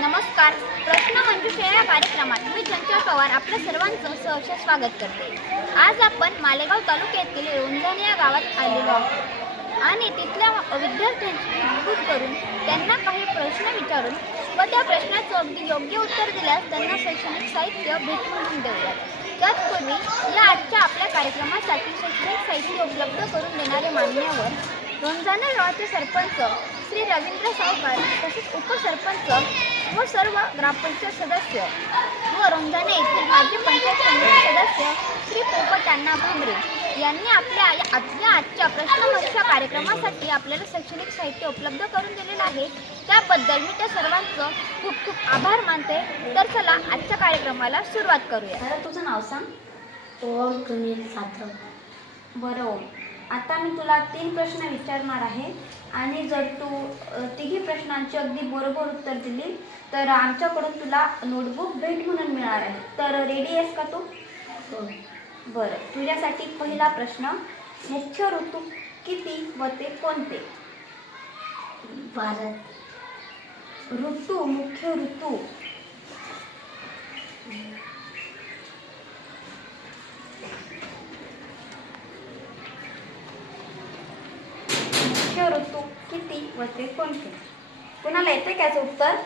नमस्कार. प्रश्न म्हणजे मंजुषा या कार्यक्रमात मी चंचल पवार आपल्या सर्वांचं सहर्ष स्वागत करते. आज आपण मालेगाव तालुक्यातील रोंजाणे या गावात आलेलो आहोत. आणि तिथल्या विद्यार्थ्यांची विद्युत करून त्यांना काही प्रश्न विचारून व त्या प्रश्नाचं अगदी योग्य उत्तर दिल्यास त्यांना शैक्षणिक साहित्य भेट म्हणून देऊयात तत्पूर्वी या आजच्या आपल्या कार्यक्रमासाठी शैक्षणिक साहित्य उपलब्ध करून देणारे मान्यवर रोंजाणे गावाचे सरपंच श्री रवींद्र सावकार तसेच उपसरपंच व सर्व ग्रामपंचायत सदस्य व रोंजाणे येथील माजी पंचायत समिती सदस्य श्री पोपटांना भांबरे यांनी आपल्या या आपल्या आजच्या प्रश्नमंजुषा कार्यक्रमासाठी आपल्याला शैक्षणिक साहित्य उपलब्ध करून दिलेलं आहे. त्याबद्दल मी त्या सर्वांचं खूप खूप आभार मानते. तर चला आजच्या कार्यक्रमाला सुरुवात करूया. तुझं नाव सांग. ओम सुनील सातव बरं ओम. आता मी तुला तीन प्रश्न विचारणार आहे. आणि जर तू तिघी प्रश्नांची अगदी बरोबर उत्तर दिली तर आमच्याकडून तुला नोटबुक भेट म्हणून मिळणार आहे. तर रेडी आहेस का तू? हो. बरं तुझ्यासाठी पहिला प्रश्न मुख्य ऋतू किती व ते कोणते? भारत. ऋतू मुख्य ऋतू मुख्य ऋतू किती व ते कोणते कुणाला येते का याचं उत्तर?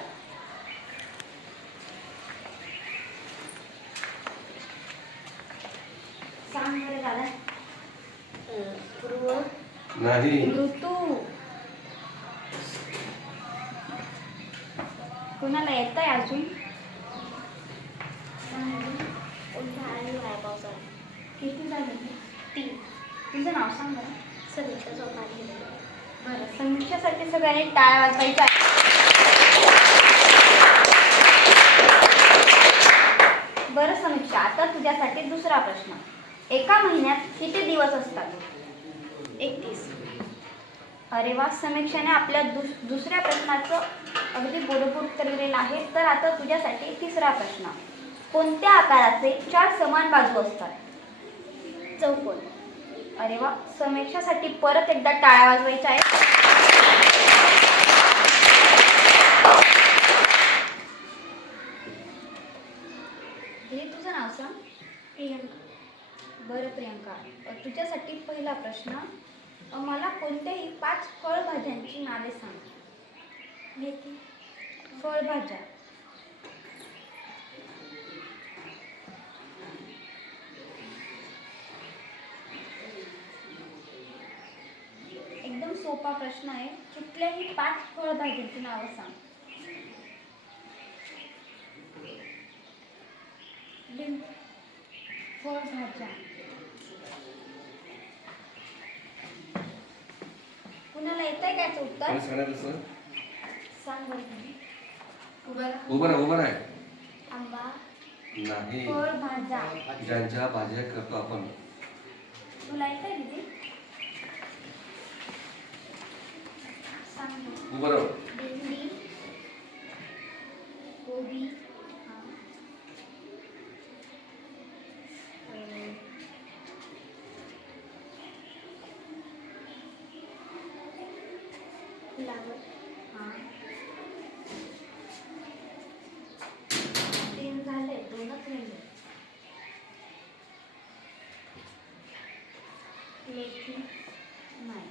सांग बरं दादा. पूर्व नाही. ऋतू. कुणाला येत आहे अजून? उन्हाळी पावसाळा किती झाले? तीन. तुझं नाव सांग बरं. समीक्षा चौपाटी बरं समीक्षासाठी सगळ्यांनी टाळ्या वाजवायच्या बरं समीक्षा आता तुझ्यासाठी दुसरा प्रश्न. एका महिन्यात किती दिवस असतात? एकतीस. अरे वा समीक्षाने आपल्या दुस दुसऱ्या प्रश्नाचं अगदी बरोबर उत्तर दिलेलं आहे. तर आता तुझ्यासाठी तिसरा प्रश्न. कोणत्या आकाराचे चार समान बाजू असतात? चौकोन. अरे वा समीक्षासाठी परत एकदा टाळ्या वाजवायच्या आहेत. हे तुझं नाव सांग? प्रियंका. बरं प्रियंका तुझ्यासाठी पहिला प्रश्न मला कोणत्याही पाच फळभाज्यांची नावे सांग. फळभाज्या. सोपा प्रश्न आहे. कुठल्याही पाच फळभाज्यांची नावं सांग. फळभाज्या. कुणाला येत आहे याचं उत्तर? सांग बरं. तुम्ही. उभं राहा उभं राहा. आंबा नाही. फळभाज्या. ज्यांच्या भाज्या करतो आपण. तुला येत आहे दीदी सांग बरं. उभं राहा भेंडी कोबी हां. अं, फ्लावर हां. तीन झाले दोनच राहिले मेथी नाही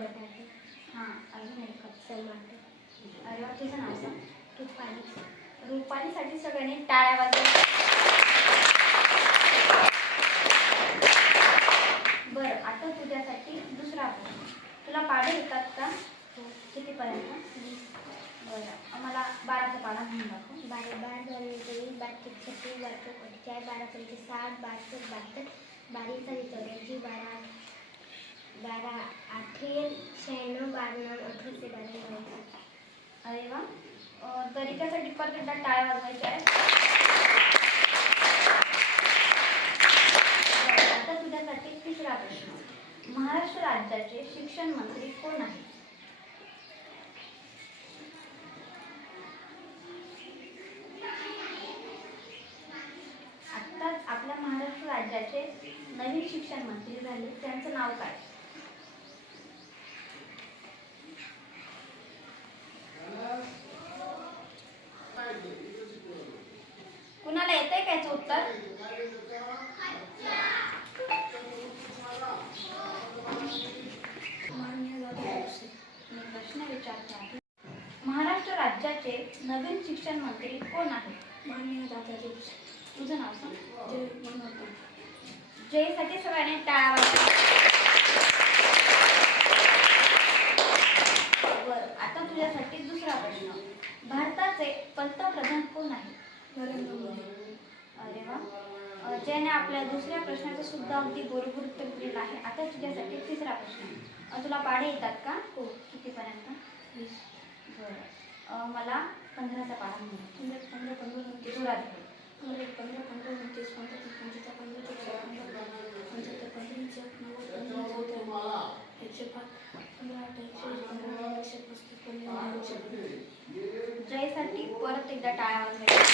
बटाटे हां अजून एक एकच टमाटर अरे वा तुझं नाव सांग. रुपाली. रुपालीसाठी सगळ्यांनी टाळ्या वाजवा. बरं आता तुझ्यासाठी दुसरा प्रश्न. तुला पाडे येतात का? हो कितीपर्यंत? वीस. बरं मला बाराचा पाडा म्हणून दाखव. बारा बारा दोन तेवीस बारा छत्तीस बारा चौक अठ्ठेचाळीस बारा पंचे साठ बारा बहात्तर बारा साली चौऱ्याऐंशी बारा बारा आठे शहाण्णव बारा अठराशे बारा अरे वा. तर त्यासाठी परत एकदा टाळ वाजवायच्या आहे आता तुझ्यासाठी तिसरा प्रश्न. महाराष्ट्र राज्याचे शिक्षण मंत्री कोण आहे आहे उत्तर? महाराष्ट्र राज्याचे नवीन शिक्षण मंत्री कोण आहे माननीय दादाजी तुझं नाव सांग. जय मनोहर जयसाठी सगळ्यांनी टाळा बरं आता तुझ्यासाठी दुसरा प्रश्न. भारताचे पंतप्रधान कोण आहे नरेंद्र मोदी. अरे वा. ज्याने आपल्या दुसऱ्या प्रश्नाचं सुद्धा अगदी बरोबर उत्तर दिलेलं आहे. आता तुझ्यासाठी तिसरा प्रश्न. अ, तुला पाढे येतात का? हो. कितीपर्यंत? वीस. बरं. अ, मला पंधराचा पाढा म्हणून पंधरा पंधरा पंधरा जोरात. पंधरा पंधरा पंधरा उनतीस पंधरा पंचवीस पंधरा पंधरा पंधरा पंच्याहत्तर पंधरा नव्वद पंधरा एकशे पाच पंधरा आठ एकशे पंधरा एकशे पस्तीस पंधरा एकशे जयसाठी परत एकदा टाळ्या वाजवायच्या.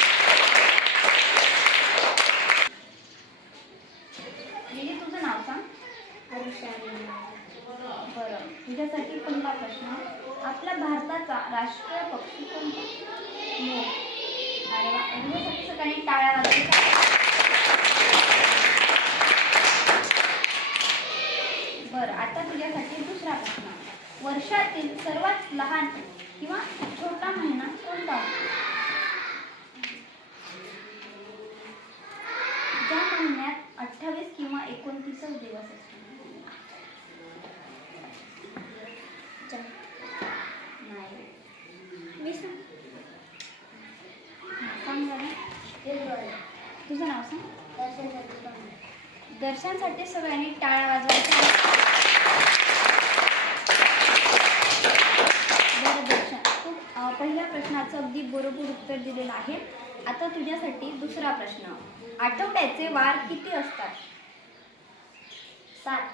दीदी तुझं नाव सांग. बरं. तुझ्यासाठी पहिला प्रश्न. आपल्या भारताचा राष्ट्रीय पक्षी कोणता? अरे तुझ्यासाठी सगळ्यांनी टाळ्या वाजवायच्या बरं. आता तुझ्यासाठी दुसरा प्रश्न. वर्षातील सर्वात लहान किंवा छोटा महिना कोणता एकोणतीसच दिवस असतो. नाही. मी सांग. सांग बरं तुझं नाव सांग. दर्शनसाठी सगळ्यांनी टाळ्या वाजवायच्या दर्शन. तू पहिल्या प्रश्नाचं अगदी बरोबर उत्तर दिलेलं आहे. आता तुझ्यासाठी दुसरा प्रश्न. आठवड्याचे वार किती असतात? सात.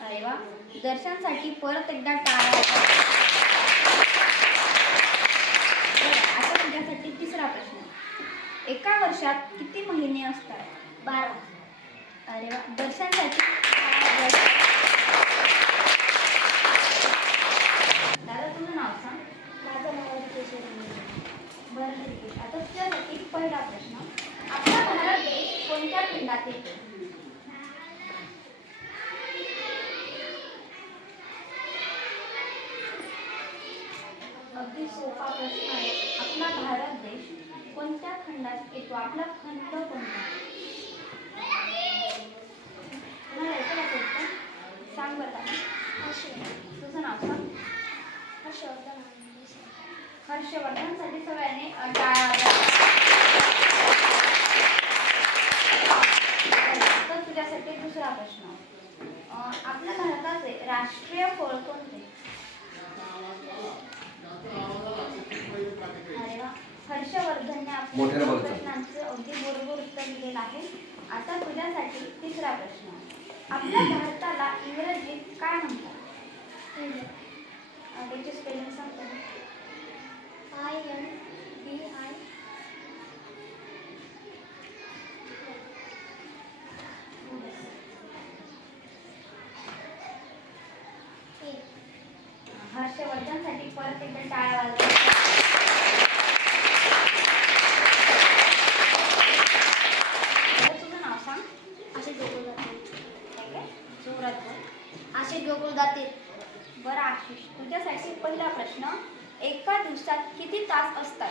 अरे वा. दर्शनसाठी परत एकदा. बरं, आता तुझ्यासाठी तिसरा प्रश्न. एका वर्षात किती महिने असतात? बारा. अरे वा. दर्शनसाठी. दादा तुझं नाव सांग. माझं नाव बरं ठीक आहे आता तुझ्यासाठी पहिला प्रश्न. आपला भारत देश कोणत्या खंडात येतो? खंडात येतो आपला खंड कोणता सांग बता तुझं नाव सांग. हर्षवर्धनसाठी सगळ्यांनी अ, टाळ्या तर तुझ्यासाठी दुसरा प्रश्न. आपल्या भारताचे राष्ट्रीय फळ कोणते अरे वा हर्षवर्धनने आपल्या. प्रश्नांचं अगदी बरोबर उत्तर दिलेलं आहे आता तुझ्यासाठी तिसरा प्रश्न आपल्या भारताला इंग्रजीत काय म्हणतात त्याची स्पेलिंग सांगतो? आय एन बी आय हर्षवर्धनसाठी परत एकदा टाळ्या वाजवा आता तुझं नाव सांग असे गोकुळ जाते काय काय जोरात बोल. असे गोकुळ जाते बरं आशिष तुझ्यासाठी पहिला प्रश्न एका दिवसात किती तास असतात.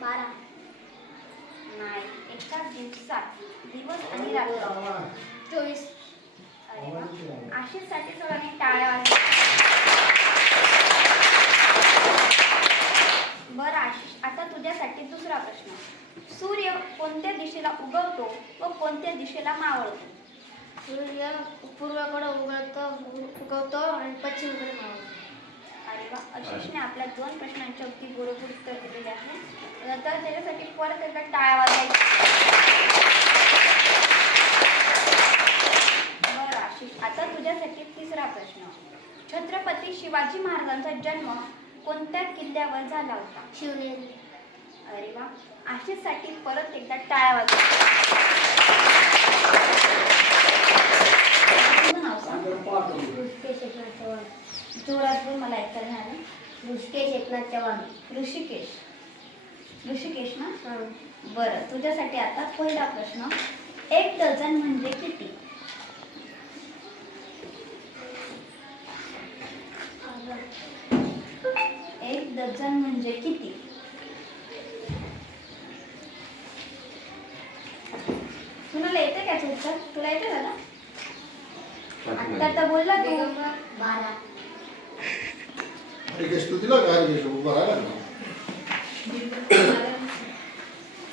बारा. नाही एका दिवसात दिवस आणि रात्र. चोवीस. अरे वा. आशिषसाठी सगळ्यांनी टाळ्या बरं आशिष आता तुझ्यासाठी दुसरा प्रश्न. सूर्य कोणत्या दिशेला उगवतो व कोणत्या दिशेला मावळतो? सूर्य पूर्वेकडे उगवतो उगवतो आणि पश्चिमेकडे मावळतो. आपल्या दोन प्रश्नांचे अगदी बरोबर उत्तर दिलेले आहे. तर त्याच्यासाठी परत एकदा टाळ्या वाजायच्या बरं आशिष आता तुझ्यासाठी तिसरा प्रश्न. छत्रपती शिवाजी महाराजांचा जन्म कोणत्या किल्ल्यावर झाला होता? शिवनेरी. अरे वा. आशिषसाठी परत एकदा टाळ्या वाजवा. जोरात मला ऐकायला आलं. ऋषिकेश एकनाथ चव्हाण. ऋषिकेश. ऋषिकेश ना? हां. बरं तुझ्यासाठी आता पहिला प्रश्न एक डझन म्हणजे किती? एक डझन म्हणजे किती? तुला येते का उत्तर तुला येते दादा आता तर बोलला तू. बारा. एक स्तुतीला राहिला ना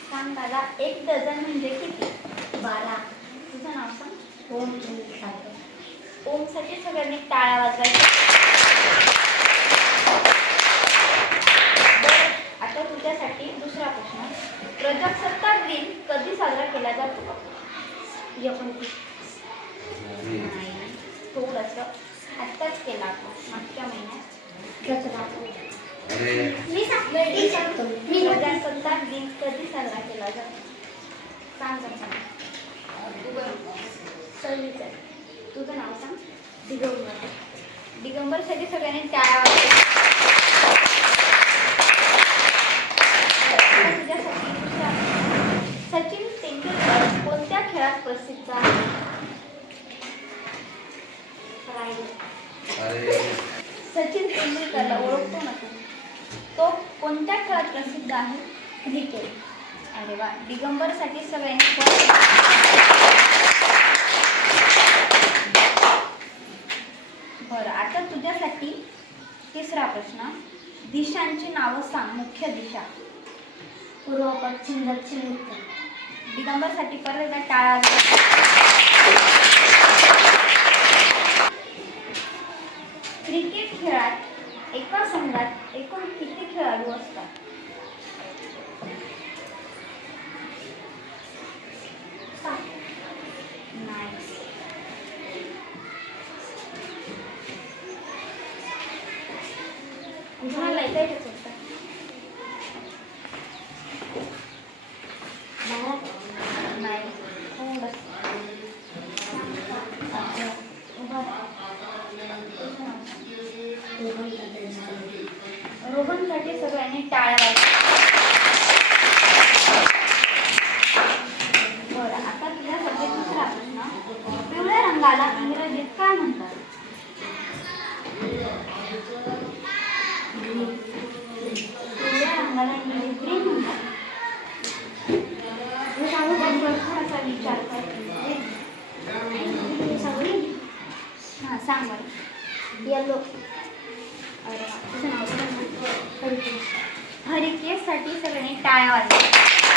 सांग दादा एक डझन म्हणजे किती? बारा. तुझं नाव सांग. ओम ओमसाठी सगळ्यांनी टाळ्या वाजवायच्या बरं, आता तुझ्यासाठी दुसरा प्रश्न प्रजासत्ताक दिन कधी साजरा केला जातो एकोणतीस नाही. थोडंसं आत्ताच केला आपण मागच्या महिन्यात सतरा अरे मी सांग मी सांगतो मी प्रजासत्ताक दिन कधी साजरा केला जातो सांग बरं सांग सव्वीस तुझं नाव सांग दिगंबर दिगंबरसाठी सगळ्यांनी टाळ्या वाजवायच्या आता तुझ्यासाठी दुसरा सचिन तेंडुलकर कोणत्या खेळात प्रसिद्ध आहे. सचिन तेंडुलकरला ओळखतो ना तू? तो कोणत्या खेळात प्रसिद्ध आहे? क्रिकेट. अरे वा दिगंबरसाठी सगळ्यांनी बरं आता तुझ्यासाठी तिसरा प्रश्न. दिशांची नावं सांग मुख्य दिशा. पूर्व पश्चिम दक्षिण उत्तर. दिगंबरसाठी परत एकदा टाळा क्रिकेट खेळात एका संघात एकूण किती खेळाडू असतात सात नाही तुम्हाला ऐकायचंच होतं बारा नाही थोडंसं. उभा राहा. तुझं नाव सांग. रोहन कदम रोहनसाठी सगळ्यांनी टाळ्या वाजवा बरं आता तुझ्यासाठी दुसरा प्रश्न पिवळ्या इंग्रजीत काय म्हणतात? पिवळ्या रंगाला इंग्रजीत ग्रीन म्हणतात. मी विचार कर हां सांग बरं. येलो अरे तुझं नाव सगळ्यांनी टाळ्या वाजल्या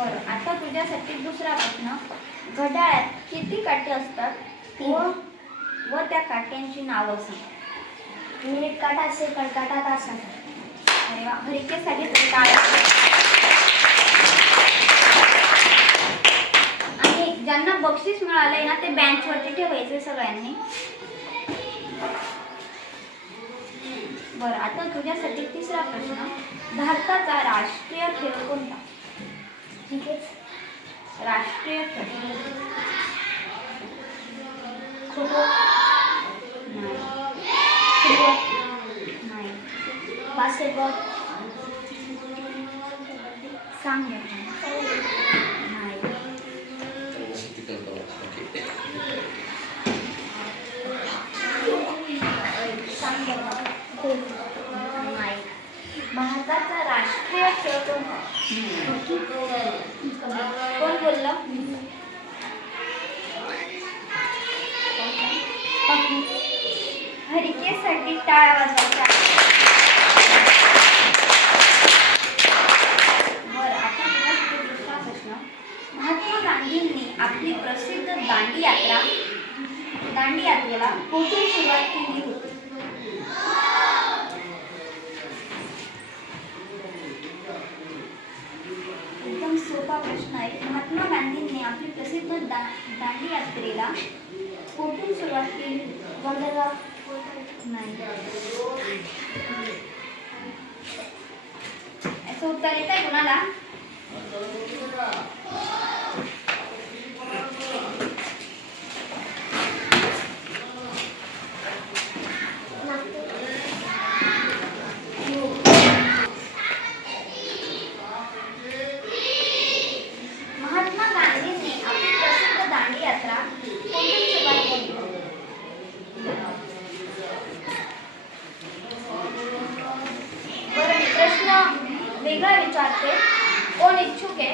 बरं आता तुझ्यासाठी दुसरा प्रश्न. घड्याळात किती काटे असतात? व व त्या काट्यांची नावं सांग. मिनिट काटा सेकंड काटा तास अरे वा तरी टाळ्या आणि ज्यांना बक्षीस मिळालंय ना ते बेंचवरती ठेवायचे सगळ्यांनी. बरं आता तुझ्यासाठी तिसरा प्रश्न. भारताचा राष्ट्रीय खेळ कोणता? ठीक आहे राष्ट्रीय खेळ खो खो नाही. बास्केटबॉल सांग नाही नाही. भारताचा राष्ट्रीय खेळ कोणता? हरिकेसाठी टाळ्या वाजवायच्या. बरं आता तुझ्यासाठी दुसरा प्रश्न. महात्मा गांधींनी आपली प्रसिद्ध दांडी यात्रा दांडी यात्रेला कुठून सुरुवात केली होती? एकदम सोपा प्रश्न आहे. महात्मा गांधींनी आपली प्रसिद्ध दा दांडी यात्रेला कुठून सुरुवात केली? वंडरगाव उत्तर येत आहे कुणाला? महात्मा गांधींनी आपली प्रसिद्ध दांडी यात्रा कुठून सुरुवात केली ओके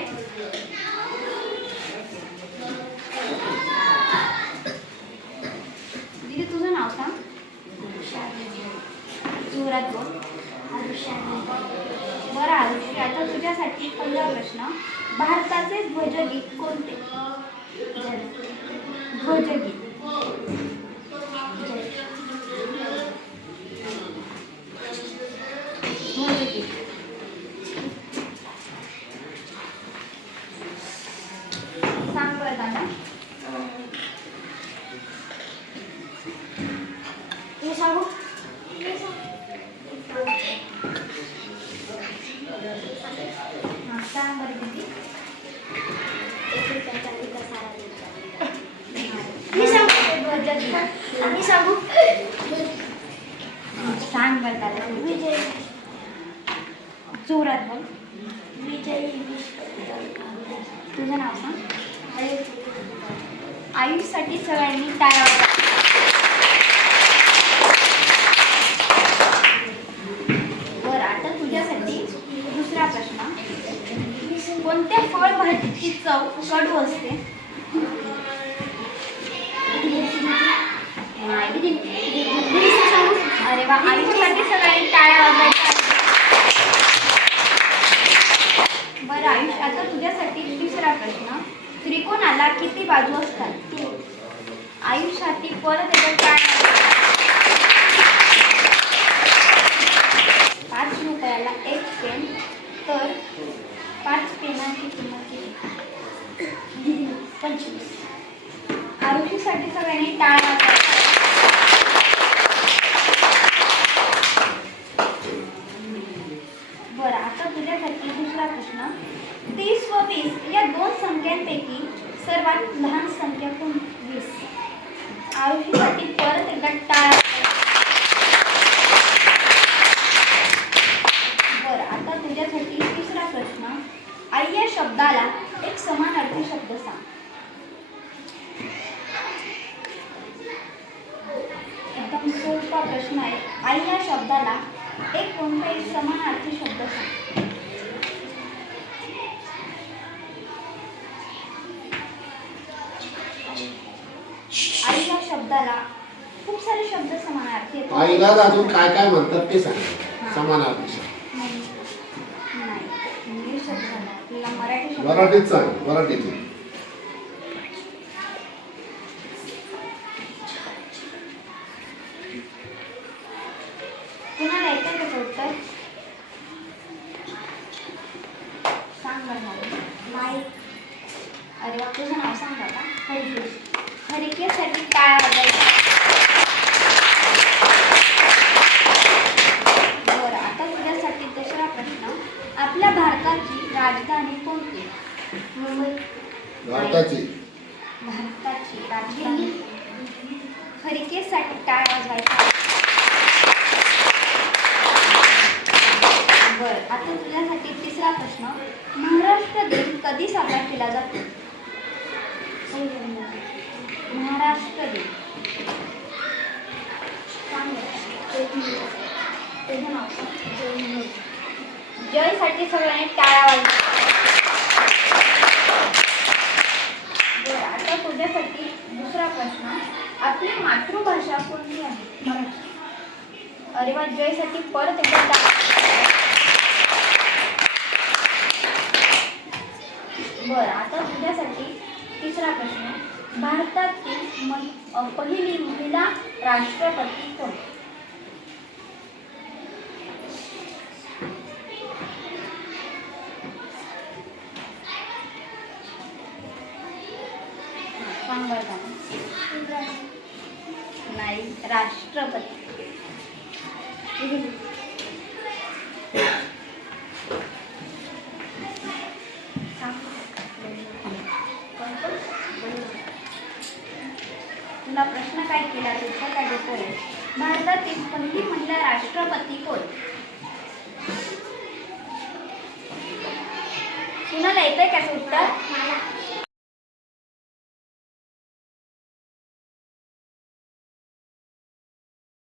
दीदी तुझं नाव सांग जोरात बोल बरं आयुष्य आता तुझ्यासाठी पहिला प्रश्न। भारताचे ध्वजगीत कोणते? ध्वजगीत। ध्वजगीत सांग बरं दादा मी सांगू हां सांग बरं दीदी मी सांगू ध्वजगीत मी सांगू सांग बरं दादा विजय जोरात बोल विजय तुझं नाव सांग साठी सगळ्यांनी टाळ्या वाजवा. बरं आता तुझ्यासाठी दुसरा प्रश्न. कोणत्या फळ भाजीची चव कडू असते? अरे वा सगळ्यांनी टाळ्या वाजायच्या बरं आयुष आता तुझ्यासाठी तिसरा प्रश्न. त्रिकोणाला किती बाजू असतात? आयुष्यातील परत एकदा काय? पाच रुपयाला एक पेन. तर पाच पेनाची किंमत किती? पंचवीस. आरोग्यासाठी सगळ्यांनी टाळ वाजवायच्या. बरं आता तुझ्यासाठी दुसरा प्रश्न तीस व वीस या दोन संख्यांपैकी सर्वात लहान संख्या कोणती वीस आयुषीसाठी परत एकदा टाळा बरं आता तुझ्यासाठी तिसरा प्रश्न आई या शब्दाला एक समानार्थी शब्द सांग एकदम सोपा प्रश्न आहे. आई या शब्दाला एक कोणताही समानार्थी शब्द सांग. आई या शब्दाला खूप सारे शब्द समानार्थी आहेत. आईला अजून काय काय म्हणतात ते सांग. समानार्थी नाही. नाही. इंग्लिश शब्द झाला आपल्याला मराठी शब्द मराठीत सांग. मराठीत कुणाला येतं त्याचं उत्तर सांग बरं मला. नाही अरे तुझं नाव सांग बाबा हरिकेश हरिकेशसाठी काय वाजायचं बरं आता तुझ्यासाठी दुसरा प्रश्न. आपल्या भारताची राजधानी कोणती? मुंबई. भारताची राजधानी हरिकेशसाठी टाळ वाजवायचा बरं आता तुझ्यासाठी तिसरा प्रश्न महाराष्ट्र दिन कधी साजरा केला जातो महाराष्ट्र दिन सांग बरं. तुझं नाव सांग. जयसाठी सगळ्यांनी टाळ्या वाजवा. आता तुझ्यासाठी दुसरा प्रश्न. आपली मातृभाषा कोणती आहे? मराठी. अरे वा जयसाठी परत एकदा बर बरं आता तुझ्यासाठी तिसरा प्रश्न. भारतातील पहिली महिला राष्ट्रपती कोण? का. नाही राष्ट्रपती